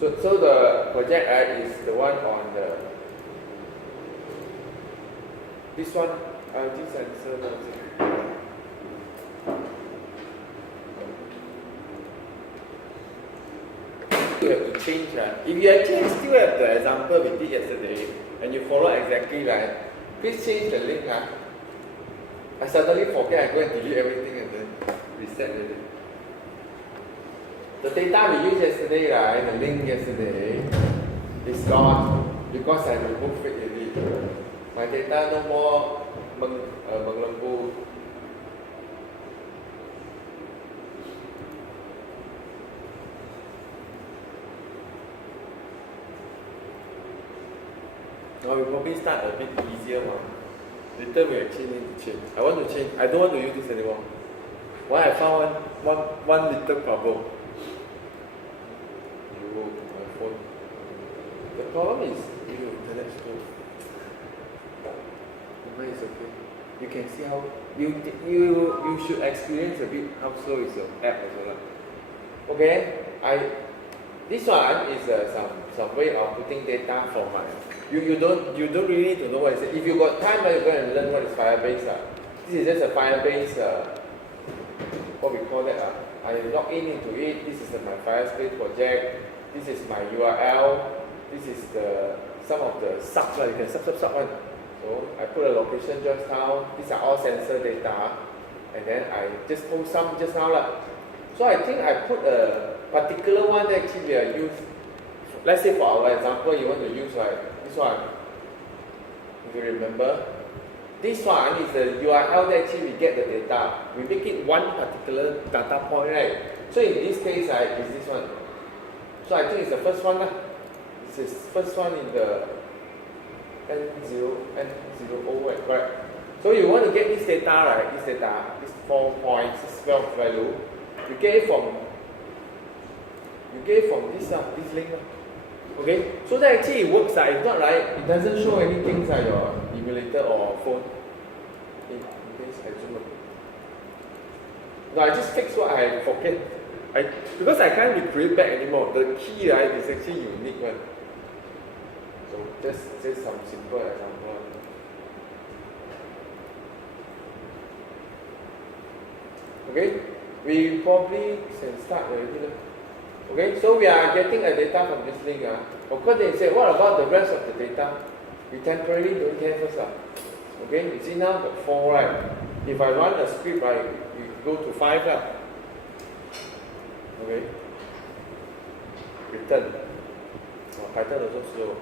So the project is the one on this one, this sensor. You have to change. If you actually still have the example we did yesterday and you follow exactly right, please change the link. I suddenly forget, I go and delete everything and then reset it. The data we used yesterday, right, the link yesterday, is gone because I removed it already. My data no more menglembu. Now we probably start a bit easier one. Later we actually need to change. I want to change. I don't want to use this anymore. Why I found one little problem. My phone. The problem is internet slow. Mine is okay. You can see how you should experience a bit how slow is your app also. Okay, this one is some way of putting data for my. You don't really need to know what it is. If you got time, you go and learn what is Firebase. This is just a Firebase. What we call that. I log into it. This is my Firebase project. This is my URL. This is some of the subs. You can sub one. So I put a location just now. These are all sensor data, and then I just post some just now. So I think I put a particular one that actually we use. Let's say for our example, you want to use this one. If you remember, this one is the URL that actually we get the data. We make it one particular data point, right? So in this case, is this one. So I think it's the first one. This is first one in the N0O, right? So you want to get this data, right? This data, this 4 points, this 12 value. You get it from this link. Okay, so that actually it works. It's not right. It doesn't show anything like your emulator or phone. In case I zoom. No, I just fix what I forget. Because I can't recreate back anymore. The key, right, is actually unique one. So just some simple example. Okay, we probably can start already. Okay, so we are getting a data from this link. Of course, they say, what about the rest of the data? We temporarily don't have first. Okay, you see now got 4, right? If I run a script, right, we go to 5. Okay, return. Python also slow.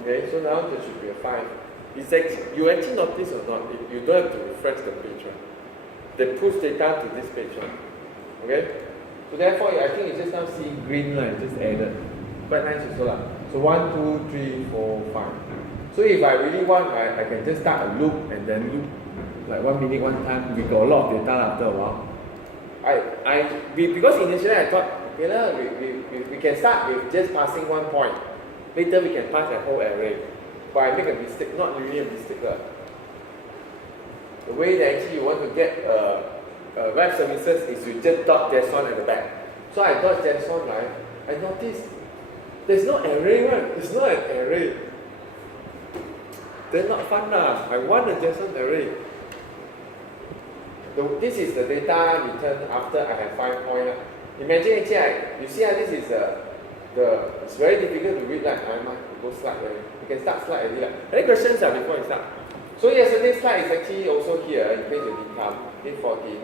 Okay, so now there should be a 5. You actually notice or not, you don't have to refresh the page. Right? They push data to this page. Right? Okay, so therefore I think you just now see green line just added. Quite nice also. So 1, 2, 3, 4, 5. So if I really want, I can just start a loop and then loop like 1 minute one time. We got a lot of data after a while. Because initially I thought, we can start with just passing 1 point. Later we can pass a whole array. But I make a mistake, not really a mistake. The way that actually you want to get web services is you just dot JSON at the back. So I dot JSON, right? I noticed there's no array, right? It's not an array. They're not fun. I want a JSON array. This is the data returned after I have 5 points. Imagine actually, you see how this is it's very difficult to read. Go slide. You can start slide already. Any questions before you start? So yesterday's slide is actually also here in case you didn't come. 8:14.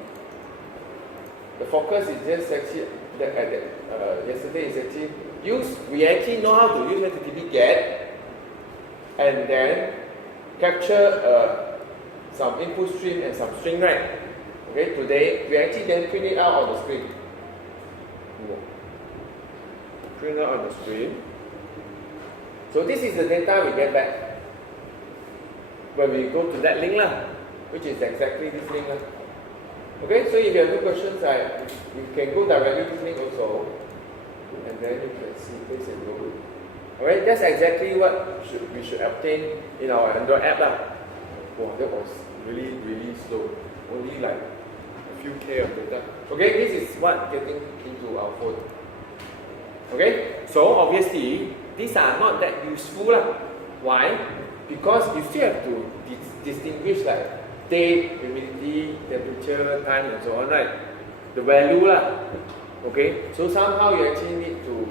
The focus is just actually yesterday is actually we actually know how to use HTTP GET and then capture some input stream and some string, right? Okay, today we actually then print it out on the screen. Print out on the screen. So this is the data we get back when we go to that link, which is exactly this link. Okay, so if you have no questions, you can go directly to this link also, and then you can see this and go. Alright, that's exactly what we should obtain in our Android app. Wow, that was really, really slow. Only like few K of data. Okay, this is what getting into our phone. Okay, so obviously these are not that useful lah. Why? Because you still have to distinguish like date, humidity, temperature, time, and so on, right? The value lah. Okay, so somehow you actually need to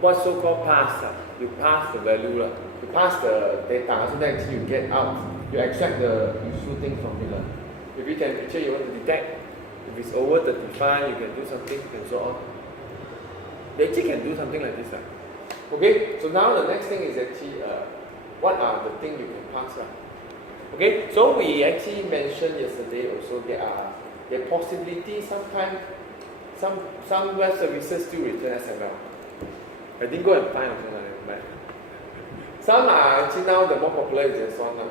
what's so-called pass. You pass the value lah. You pass the data, so that you get out. You extract the useful thing from it lah. If you temperature you want to detect, if it's over 35, you can do something and so on. They actually can do something like this. Okay, so now the next thing is actually what are the things you can pass. Okay, so we actually mentioned yesterday also there are the possibility sometimes some web services still return XML. I didn't go and find something like that. Some are actually now the more popular is JSON.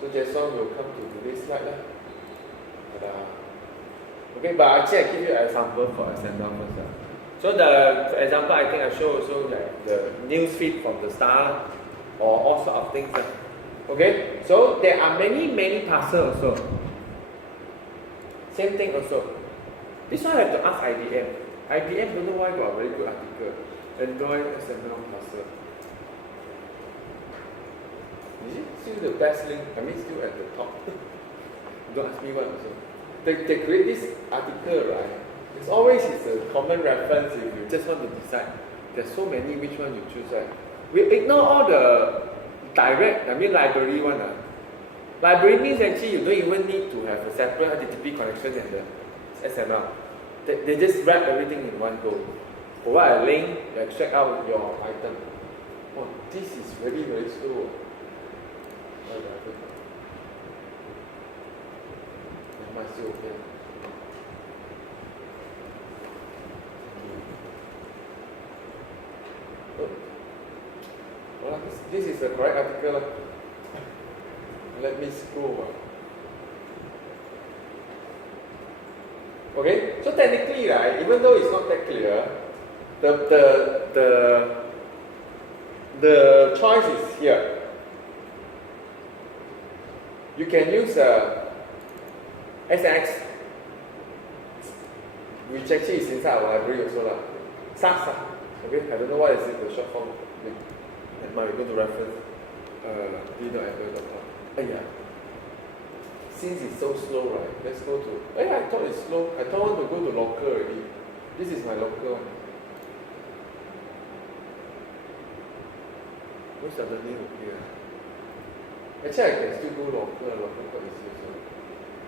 So JSON will come to today's slide. Okay, but actually I give you an example for XML first. So the example I think I show also like the news feed from the Star or all sort of things. Okay, so there are many parsers also. Same thing also. This one I have to ask IBM. IBM don't know why got a very good article. Android XML parser. Is it still the best link? I mean still at the top. Don't ask me what also. They create this article, right? It's always a common reference if you just want to decide. There's so many, which one you choose, right? We ignore all the direct, library one. Library means actually you don't even need to have a separate HTTP connection and the XML. They just wrap everything in one go. Provide a link, you extract out your item. Oh, this is very, very slow. Am I still okay? Well, this is the correct article. Let me scroll. Okay, so technically, right, even though it's not that clear, the choice is here. You can use SX, which actually is inside our library also. SAS. Okay, I don't know what is it, the short form. And now we go to reference d.apple.com. Yeah. Since it's so slow, right? Let's go to. I thought it's slow. I don't want to go to local already. This is my local one. Where's the name here? Actually, I can still go local for this also.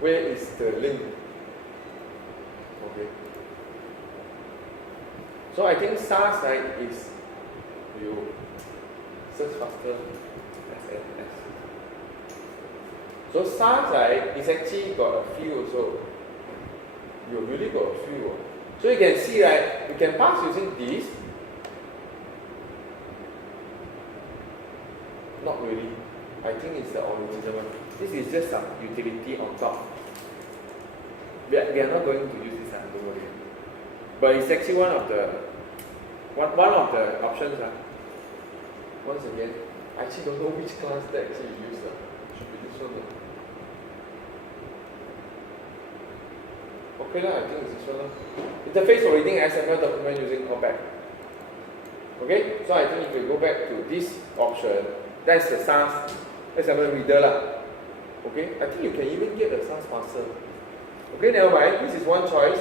Where is the link? Okay. So I think SAS, right, is you search faster. SNS. So SAS, right, is actually got a few also. You really got a few. So you can see, right, you can pass using this. Not really. I think it's the original one. This is just some utility on top. We are not going to use this, don't worry. But it's actually one of the options. Once again, I actually don't know which class that actually use. Should be this one. Okay, I think it's this one. Interface for reading XML document using callback. Okay, so I think if we go back to this option, that's the SAS XML reader. Okay, I think you can even get a SAS parser. Okay, never mind. This is one choice.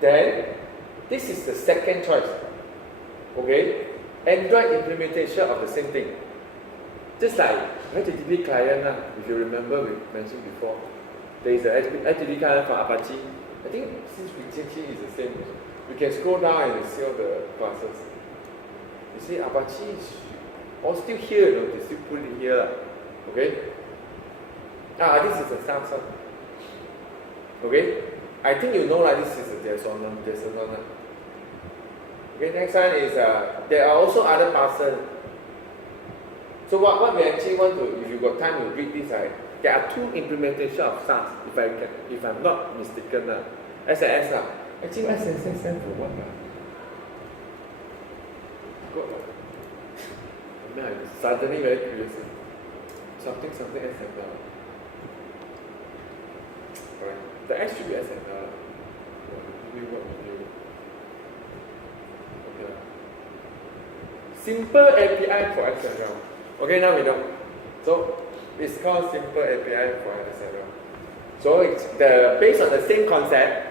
Then, this is the second choice. Okay, Android implementation of the same thing. Just like HTTP client, if you remember, we mentioned before. There is a HTTP client for Apache. I think since Wikiki is the same. You can scroll down and see all the classes. You see, Apache is all still here. They still put it here. Okay. This is a SAS. Okay. I think you know this is a JSON. Okay. Next one is there are also other parsers. So what we actually want to, if you got time to read this, there are two implementations of SAS. If I'm not mistaken, SAS. Actually, SAS stands for what? I'm suddenly very curious. Something SML. Alright. The X should be SML. Okay. Simple API for XML. Okay, now we know. So it's called Simple API for XML. So it's based on the same concept.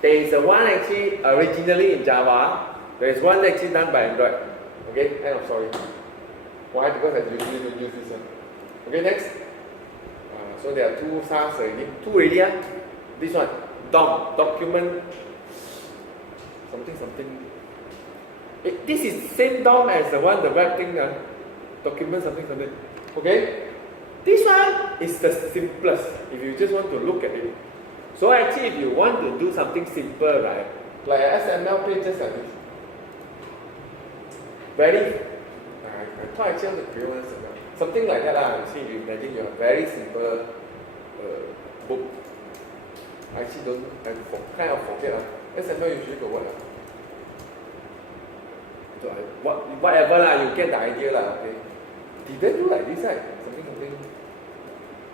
There is one actually originally in Java. There is one actually done by Android. Okay, end of story. Why? Because I usually don't use this one. Okay, next. So there are two SaaS already. Two already. This one, DOM, document something. This is same DOM as the one, the web thing. Document something. Okay. This one is the simplest. If you just want to look at it. So actually, if you want to do something simple, right, like SML pages like this, very. I thought actually I want to create one SML. Something like that lah. You see, you imagine you have very simple book. I actually don't. I kind of forget lah. SML usually got what lah? So whatever lah. You get the idea lah. Okay. Did they do like this right? Something.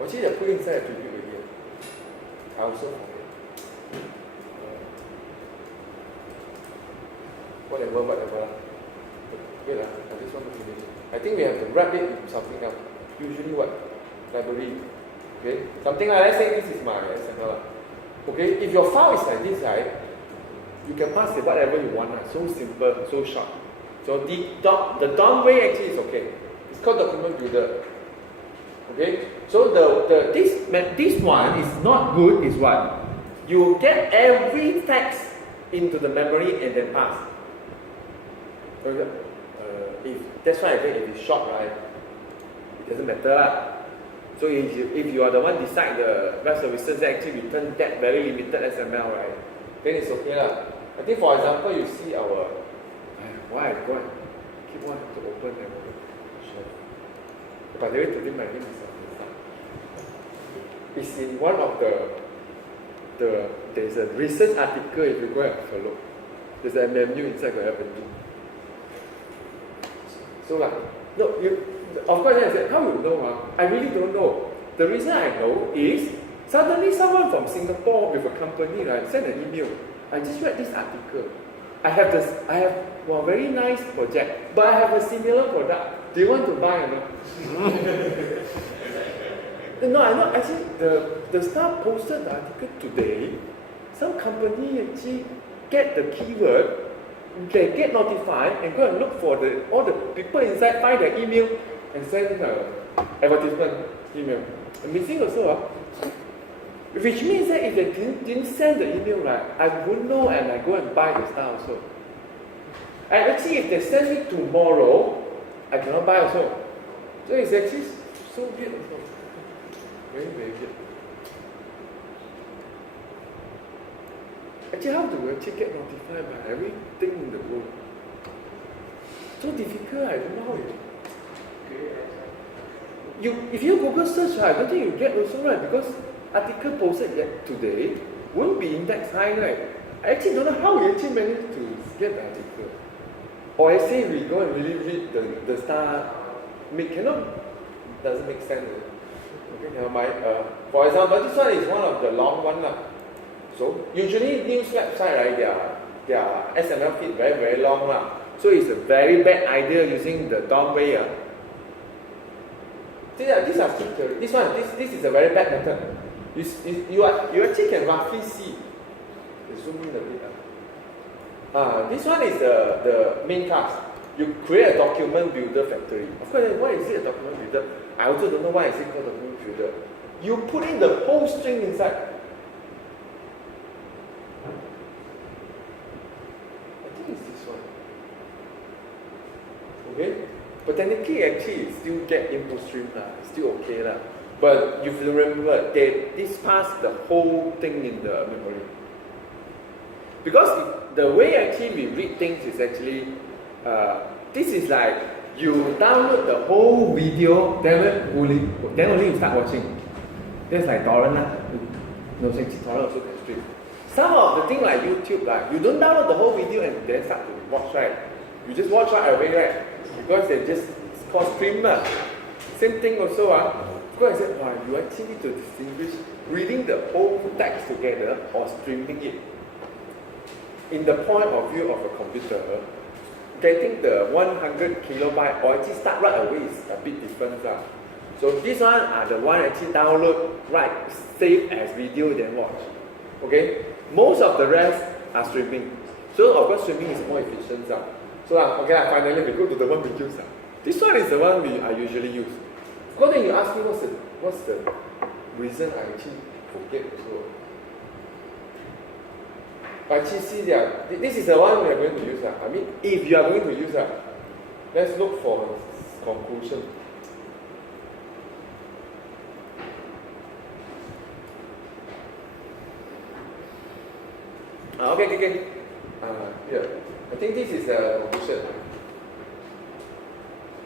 Actually, they put inside attribute already. I also forget. Whatever. Wait lah. I just want to finish. I think we have to wrap it with something else. Usually what? Library. Okay? Something like, let's say this is my XML. Okay? If your file is like this, right, you can pass it whatever you want. So simple, so short. So the DOM way actually is okay. It's called document builder. Okay? So this one is not good is what? You get every text into the memory and then pass. That's why I think if it's short, right, it doesn't matter lah. So if you are the one decide the web services that actually return that very limited XML, right, then it's okay lah. I think for example you see our why I go and keep on to open and show. By the way, today my name is it's in one of there's a research article if you go and have a look. There's an MMU inside the FND. So like, no, of course I said, how you know? I really don't know. The reason I know is suddenly someone from Singapore with a company right sent an email. I just read this article. I have a very nice project, but I have a similar product. Do you want to buy or not? No, I know. Actually, the staff posted the article today. Some company actually get the keyword, they get notified and go and look for all the people inside, find the email and send advertisement email. I'm missing also. Which means that if they didn't send the email, right, I wouldn't know and I go and buy the stuff also. And actually, if they send me tomorrow, I cannot buy also. So it's actually so weird also. Very weird. Actually, how do you actually get notified by everything in the world? So difficult, I don't know how it is. If you Google search, I don't think you get also, right? Because article posted yet today won't be indexed high, right? I actually don't know how we actually managed to get the article. Or I say we go and really read the start. Doesn't make sense. Okay, never mind. For example, this one is one of the long one. So usually news website, right, their XML feed very, very long. So it's a very bad idea using the DOM way. These are feature. This is a very bad method. You actually can roughly see. Zoom in a bit. This one is the main task. You create a document builder factory. Of course, why is it a document builder? I also don't know why it's called document builder. You put in the whole string inside. I think it's this one. Okay? But technically, actually, it still get input stream. It's still okay. But if you remember, this passed the whole thing in the memory. Because the way actually we read things is actually, this is like you download the whole video, then only you start watching. That's like torrent. No, since torrent also can stream. Some of the things like YouTube, like you don't download the whole video and then start to watch, right? You just watch right away, right? Because it's called stream. Same thing also. Of course, I said, wow, you actually need to distinguish reading the whole text together or streaming it. In the point of view of a computer, getting the 100 kilobyte or actually start right away is a bit different. So this one are the one actually download, right, save as video then watch. Okay? Most of the rest are streaming. So of course streaming is more efficient. So okay, finally we go to the one we use. This one is the one I usually use. Because then you ask me what's the reason I actually forget also. Actually see this is the one we are going to use. I mean, if you are going to use let's look for conclusion. Okay. Here. I think this is a conclusion.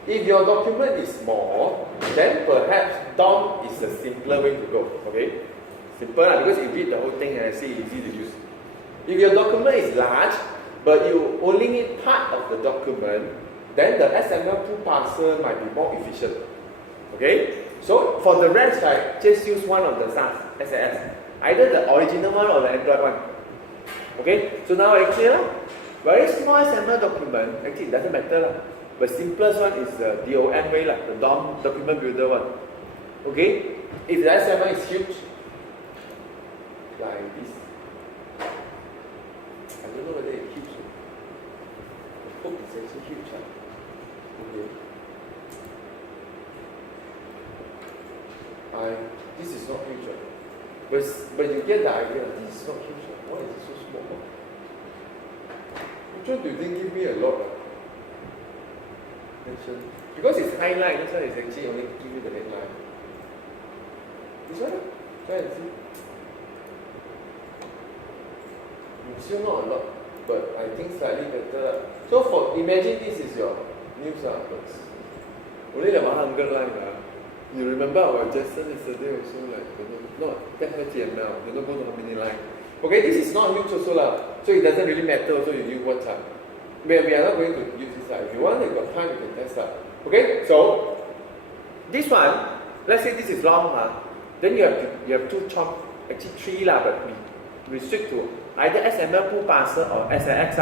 If your document is small, then perhaps DOM is a simpler way to go. Okay? Simple because you read the whole thing and I see easy to use. If your document is large, but you only need part of the document, then the XML2 parser might be more efficient. Okay? So for the rest, right, just use one of the SAS. Either the original one or the Android one. Okay? So now actually, very small XML document, actually it doesn't matter. But simplest one is the DOM way, the DOM document builder one. Okay? If the XML is huge, like this, I don't know whether it's huge. I hope it's actually huge. Okay. This is not huge. But you get the idea, this is not huge. Why is it so small? Which one do you think give me a lot? Because it's highlight, this one is actually only give you the headline. This one? Try and see. Still not a lot, but I think slightly better. So imagine this is your news only like 100 line. You remember our Jason yesterday also not that HTML, don't know how many lines. Okay, this is not huge also so it doesn't really matter also you use what time. We are not going to use this If you want, you got time, you can test that. Okay, so this one, let's say this is long, then you have two chunk, actually three but we restrict to either XML pool parser or SAS.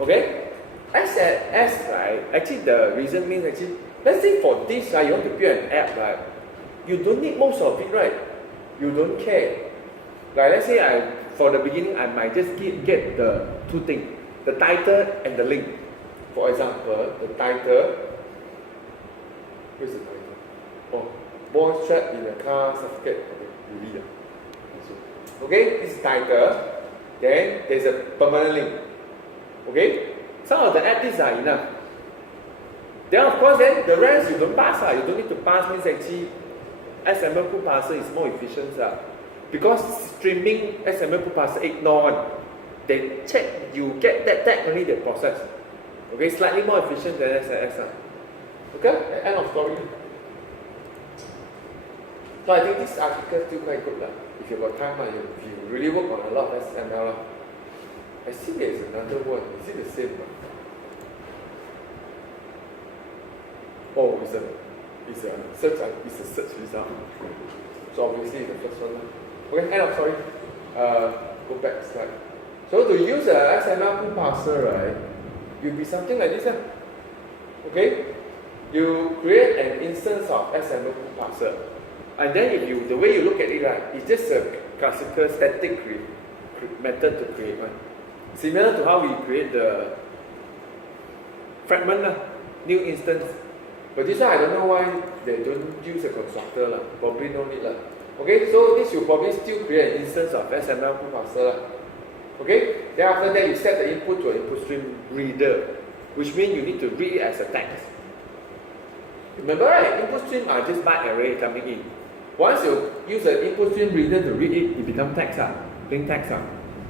Okay? SAS, right? Actually the reason means actually, let's say for this, you want to build an app, right? You don't need most of it, right? You don't care. Like let's say for the beginning, I might just get the two things, the title and the link. For example, the title, where's the title? Oh, born trapped in a car, suffocate. Okay, this is title. Then there's a permanent link. Okay? Some of the edits are enough. Then of course then the rest you don't pass. You don't need to pass means actually XML pool parser is more efficient. Because streaming XML pool parser ignore one. They check you get that tag only they process. Okay, slightly more efficient than SAS. Okay? End of story. So I think this article is still quite good. If you got time, if you really work on a lot of XML, I see there is another one. Is it the same? Oh, it's a search result. So obviously the first one. Okay, end of story. Go back slide. So to use a XML pool parser, right, you'll be something like this. Okay? You create an instance of XML pool parser. And then the way you look at it, right, it's just a classical static method to create one. Similar to how we create the fragment, new instance. But this one, I don't know why they don't use a constructor. Probably no need. Okay, so this will probably still create an instance of XML pool parser. Okay, then after that you set the input to an input stream reader, which means you need to read it as a text. Remember, right? Input stream are just byte array coming in. Once you use an input stream reader to read it, it becomes text, plain text.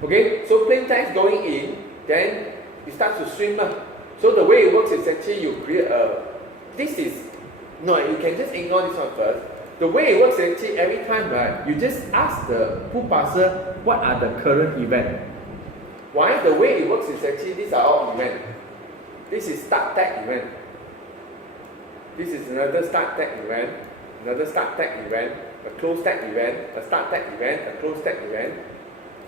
Okay, so plain text going in, then it starts to stream. So the way it works is actually you create you can just ignore this one first. The way it works is actually every time, right, you just ask the pool parser what are the current events. Why? The way it works is actually these are all events. This is start tag event. This is another start tag event. another start tag event, a close tag event, a start tag event, a close tag event.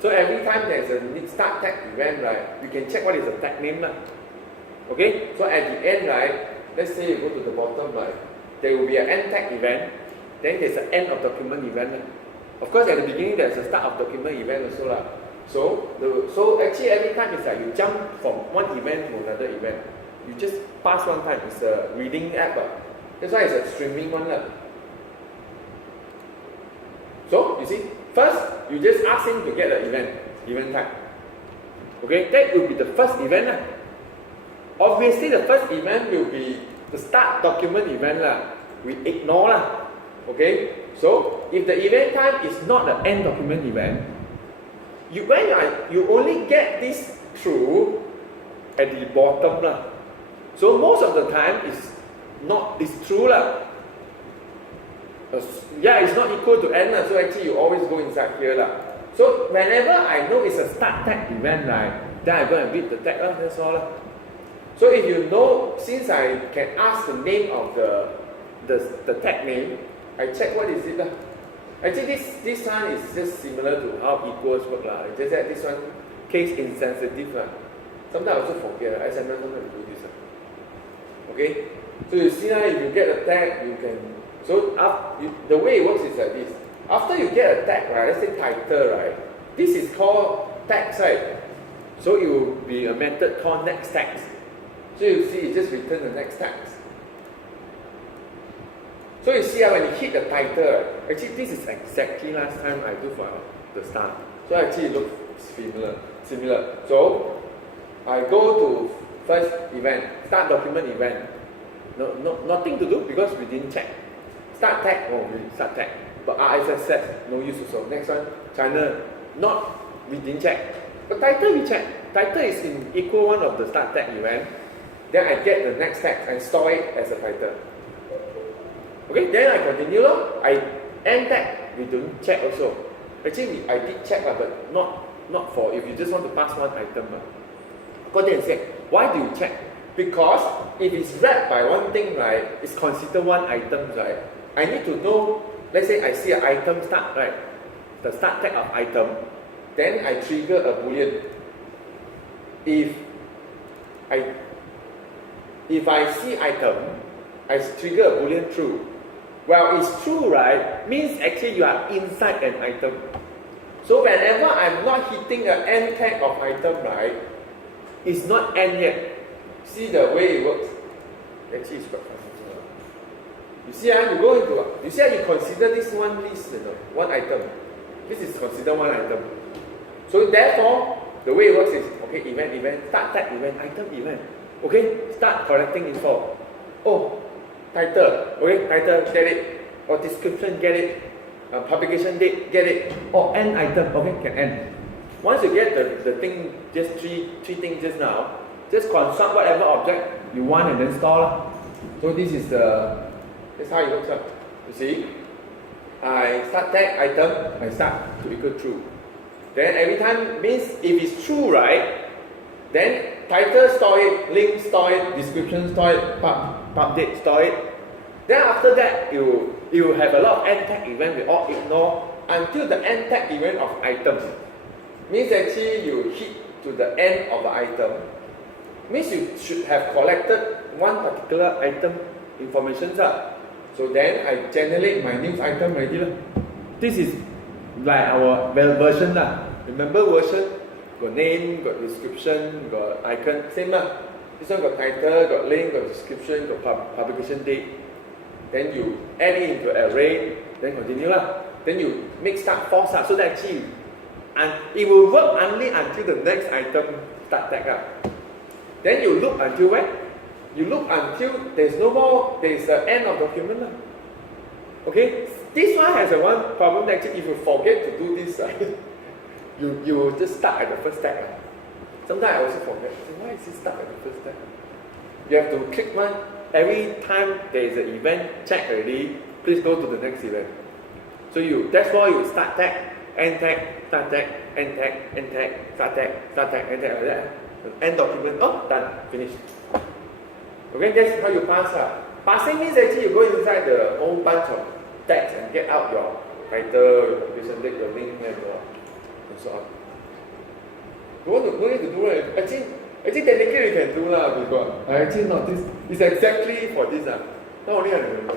So every time there's a start tag event, right, you can check what is the tag name. Okay, so at the end, right, let's say you go to the bottom, right, there will be an end tag event, then there's an end of document event. Of course, at the beginning, there's a start of document event also. So actually every time it's like you jump from one event to another event. You just pass one time. It's a reading app. That's why it's a streaming one. So you see, first you just ask him to get the event type. Okay, that will be the first event. Obviously the first event will be the start document event. We ignore. Okay, so if the event type is not the end document event, you only get this true at the bottom. So most of the time it's true. Yeah, it's not equal to end. So actually you always go inside here. So whenever I know it's a start tag event, right, then I go and read the tag. That's all. So if you know, since I can ask the name of the tag name, I check what is it. Actually this one is just similar to how equals work. It's just that this one case insensitive. Sometimes I also forget. I sometimes do this. Okay, so you see if you get a tag, you can. So the way it works is like this. After you get a tag, right, let's say title, right, this is called tags, right? So it will be a method called next tags. So you see, it just return the next tags. So you see when you hit the title, actually this is exactly last time I do for the start. So actually it looks similar. So I go to first event, start document event. Nothing to do because we didn't check. Start tag, we start tag. But RSS, no use also. Next one, China, we didn't check. But title we check. Title is in equal one of the start tag event. Then I get the next tag and store it as a title. Okay, then I continue. I end tag, we don't check also. Actually, I did check, but not for if you just want to pass one item. Go there and say, why do you check? Because if it's wrapped by one thing, right, it's considered one item, right? I need to know, let's say I see an item start, right? The start tag of item, then I trigger a boolean. If I see item, I trigger a boolean true. Well, it's true, right? Means actually you are inside an item. So whenever I'm not hitting an end tag of item, right, it's not end yet. See the way it works? Actually, it's quite fast. You see, you go into, you see how you consider this one list, one item. This is considered one item. So therefore, the way it works is, okay, event, start tag event, item event. Okay, start collecting info. Oh, title, okay, title, get it. Or description, get it. Publication date, get it. Or end item, okay, can end. Once you get the thing, just three things just now, just construct whatever object you want and then store. So this is that's how it works out. You see, I start tag item, I start to equal true. Then every time means if it's true, right, then title store it, link store it, description store it, pub date store it. Then after that, you have a lot of end tag event we all ignore until the end tag event of items. Means actually you hit to the end of the item. Means you should have collected one particular item information. So then I generate my news item already. This is like our version. Remember version? Got name, got description, got icon, same. This one got title, got link, got description, got publication date. Then you add it into array, then continue. Then you make start false. So that actually, and it will work only until the next item start tag. Then you loop until when? You loop until there's no more, there's the end of document. Okay? This one has one problem that actually if you forget to do this, you just start at the first tag. Sometimes I also forget. Why is it start at the first tag? You have to click one. Every time there is an event, check already, please go to the next event. So that's why you start tag, end tag, start tag, end tag, end tag, start tag, end tag, like that. End document, done, finished. Okay, that's how you pass. Passing means actually you go inside the whole bunch of text and get out your title, your completion date, your link, and so on. You don't need to do it. Actually, technically you can do lah, because actually not this. It's exactly for this not only I remember.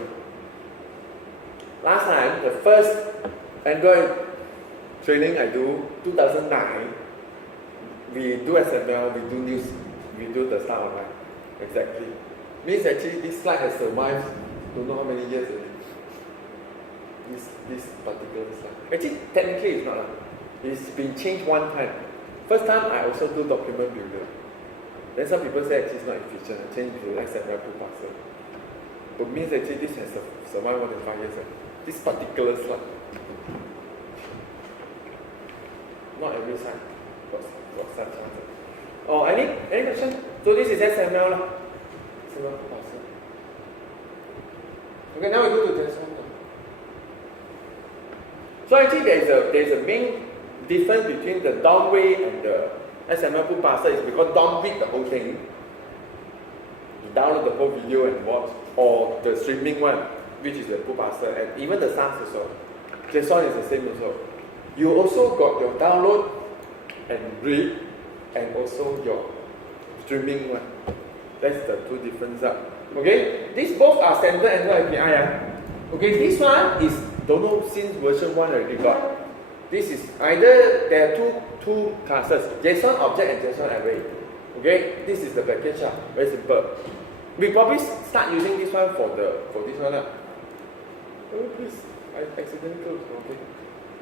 Last time, the first Android training I do, 2009, we do SML, we do news, we do the Start Online. Exactly. Means actually this slide has survived don't know how many years already. This particular slide. Actually, technically it's not. It's been changed one time. First time I also do document builder. Then some people say actually it's not efficient. I changed to XML to parser. But means actually this has survived more than 5 years. This particular slide. Not every slide got such answer. Oh, any question? So this is XML lah. XML to parser. Okay, now we go to JSON. So actually there is a main difference between the downway and the XML put parser is because don't read the whole thing. You download the whole video and watch, or the streaming one, which is the put parser, and even the SARS also. JSON is the same also. You also got your download and read, and also your streaming one. That's the two differences. Okay, these both are standard Android API. Okay, this one is don't know since version 1 already got. This is either there are two classes, JSON object and JSON array. Okay, this is the package. Very simple. We probably start using this one for this one. Oh please, I accidentally closed. Okay.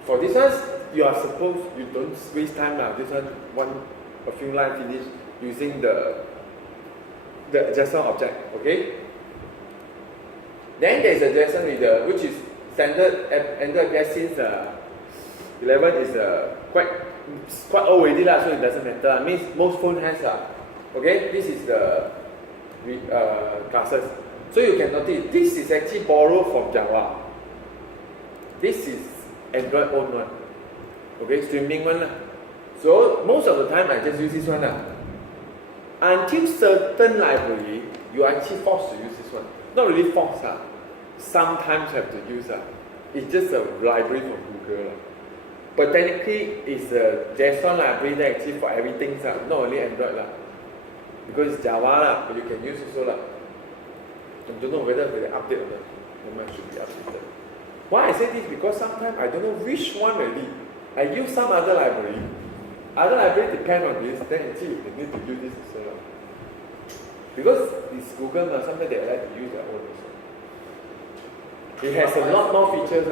For this one, you are supposed you don't waste time now. This one a few lines finish using the JSON object. Okay. Then there is a JSON reader, which is standard Android API since 11 is quite old already lah, so it doesn't matter. Means most phone has okay, this is the classes. So you can notice this is actually borrowed from Java. This is Android own one. Okay, streaming one. So most of the time I just use this one. Until certain library, you are actually forced to use this one. Not really forced. Sometimes have to use. It's just a library from Google. But technically, it's a JSON library that actually for everything. Not only Android. Because it's Java, but you can use also. I don't know whether they update or not. It should be updated. Why I say this? Because sometimes I don't know which one already. I use some other library. Other library depend on this, then actually they need to use this also. Because it's Google, sometimes they like to use their own also. It has a lot more features.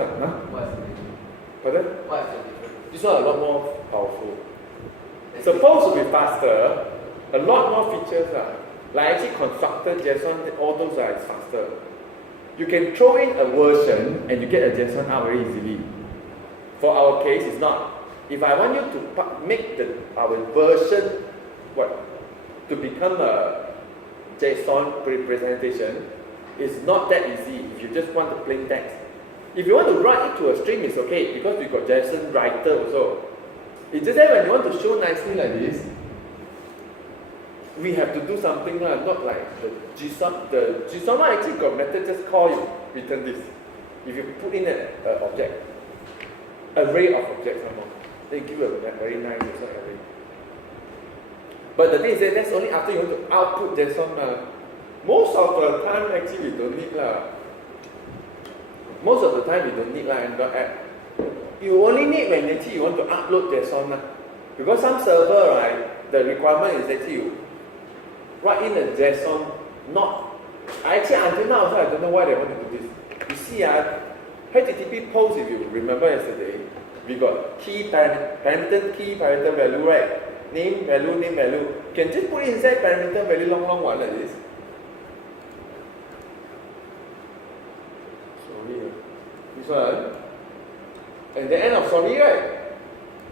Pardon? What is the difference? This one a lot more powerful. Supposed to be faster, a lot more features. Like actually constructed JSON, all those are faster. You can throw in a version and you get a JSON out very easily. For our case, it's not. If I want you to make our version to become a JSON presentation, it's not that easy if you just want the plain text. If you want to write it to a string, it's okay because we got JSON writer also. It's just that when you want to show nicely like this, we have to do something not like the JSON. The JSON one actually got method just call you return this. If you put in an object, array of objects, they give you a very nice JSON array. But the thing is that that's only after you want to output JSON. Most of the time actually we don't need Most of the time we don't need Android app. You only need when actually you want to upload JSON. Because some server, right, the requirement is actually you write in a JSON, not. Actually until now also I don't know why they want to do this. You see, HTTP post, if you remember yesterday, we got key parameter key, parameter value, right? Name, value, name, value. You can just put inside parameter value long one like this. Sorry. This one. And the end of sorry, right?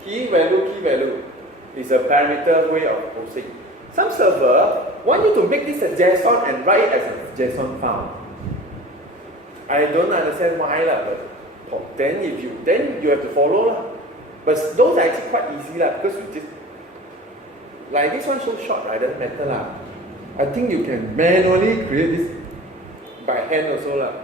Key value is a parameter way of posting. Some server want you to make this a JSON and write it as a JSON file. I don't understand why but then you have to follow But those are actually quite easy because you just like this one so short, right? Doesn't matter I think you can manually create this by hand also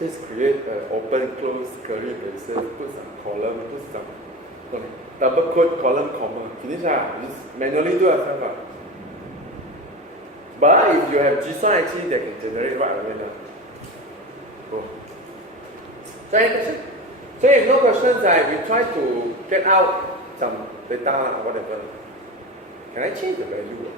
just create an open, close, curly braces, put some column, put some double quote, column, comma. Finish just manually do yourself. But if you have JSON, actually they can generate right away now. Cool. So any question? So if no questions, we try to get out some data or whatever. Can I change the value?